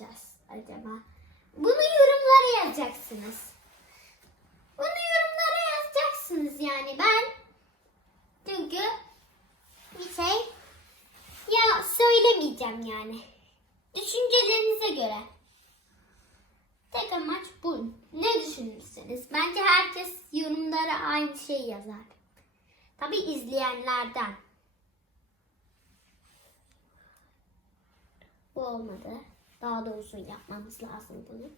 yapacağız acaba? Bunu yorumlara yazacaksınız. Bunu yorumlara yazacaksınız yani ben çünkü bir şey ya söylemeyeceğim yani. Düşüncelerinize göre. Tek amaç bu. Ne düşünürsünüz? Bence herkes yorumlara aynı şey yazar. Tabi izleyenlerden. Bu olmadı. Daha da uzun yapmamız lazım bunu.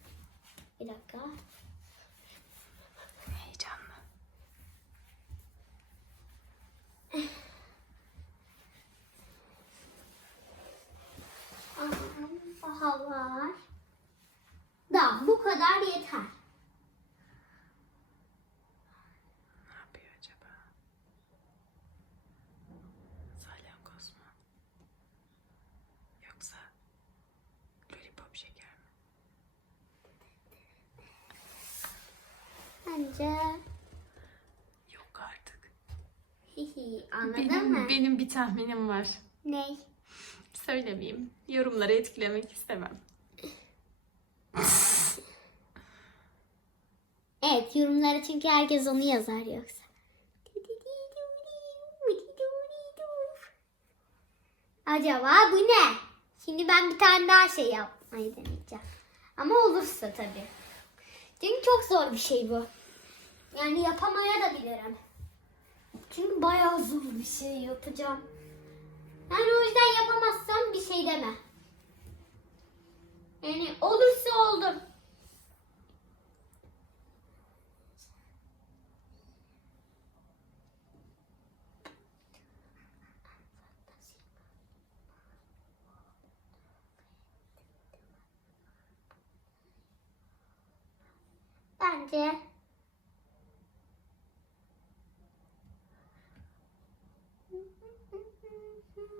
Bir dakika. Heyecanlı. Aa, Daha var. Da bu kadar yeter. Ne yapıyor acaba? Salyangoz mu? Yoksa lollipop şeker mi? Bence Yok artık. hihi anladın Benim, mı? benim bir tahminim var. Ney? Söylemeyeyim. Yorumları etkilemek istemem. Evet yorumlara çünkü herkes onu yazar yoksa. Acaba bu ne? Şimdi ben bir tane daha şey yapmayı deneyeceğim. Ama olursa tabii. Çünkü çok zor bir şey bu. Yani yapamaya da bilirim. Çünkü bayağı zor bir şey yapacağım. Yani o yüzden yapamazsam bir şey deme. Yani olursa oldu. Bence Benim ben bu kadar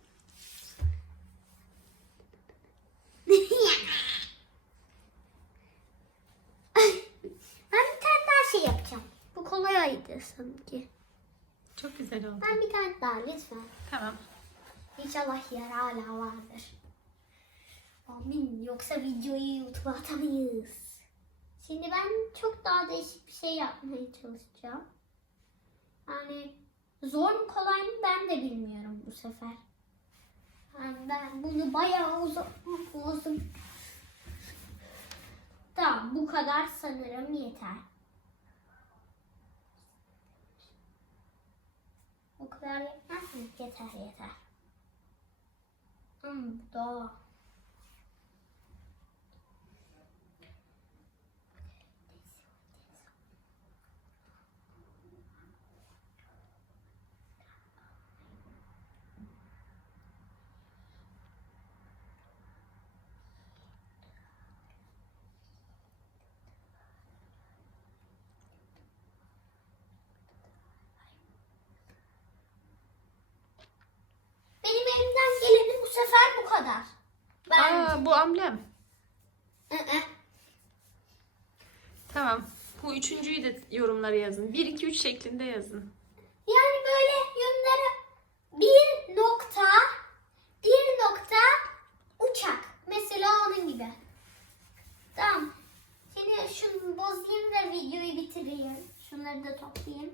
ben bir tane daha şey yapacağım. Bu kolaydı sanki. Çok güzel oldu. Ben bir tane daha lütfen. Tamam. İnşallah yer hala vardır. Amin. Yoksa videoyu YouTube'a atamayız. Şimdi ben çok daha değişik bir şey yapmaya çalışacağım. Yani zor mu kolay mı ben de bilmiyorum bu sefer. Yani ben bunu bayağı uzatmak lazım. Tamam bu kadar sanırım yeter. O kadar yetmez mi? Yeter yeter. Hmm, daha. Benim elimden geleni bu sefer bu kadar. Ben Aa, bu amblem. Hı-hı. Tamam. Bu üçüncüyü de yorumlara yazın. 1, 2, 3 şeklinde yazın. yani böyle yönleri bir nokta bir nokta uçak. Mesela onun gibi. Tamam. Şimdi şunu bozayım da videoyu bitireyim. Şunları da toplayayım.